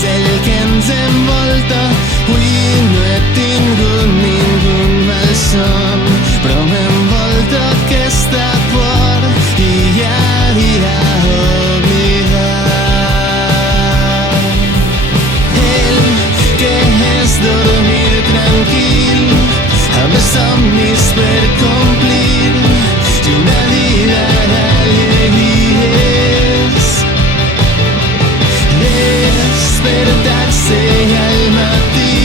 cel que ens envolta. Avui no he tingut ningú malson, però m'envolta aquesta por i ja dirà oblidar. El que és dormir tranquil, amb els somnis per complir i una vida d'alegries. Despertar-se al matí,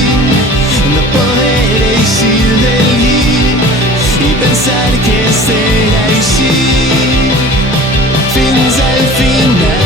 no poder eixir del llit i pensar que serà així fins al final.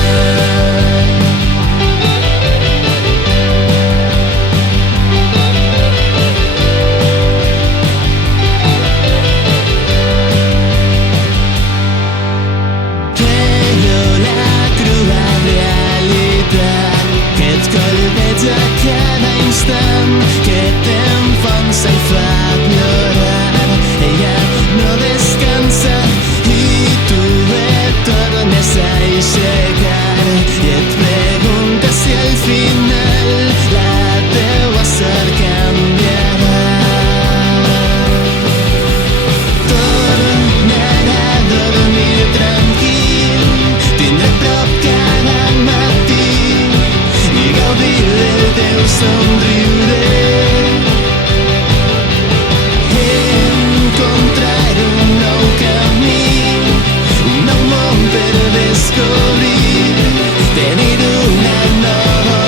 Però la crua realitat que et colpeja cada instant, que t'enfonsa i fa plorar, ella no descansa i tu et tornes a aixecar i et preguntes si al final la teua sort canviarà. Tornar a dormir tranquil, tindre prop cada matí i gaudir del teu somriure. Encontrar un nou camí, un nou món per descobrir, tenir una nova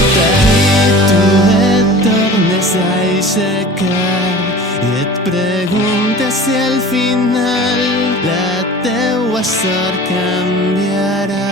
oportunitat. Tu et tornes a aixecar i et preguntes si al final la teua sort canviarà.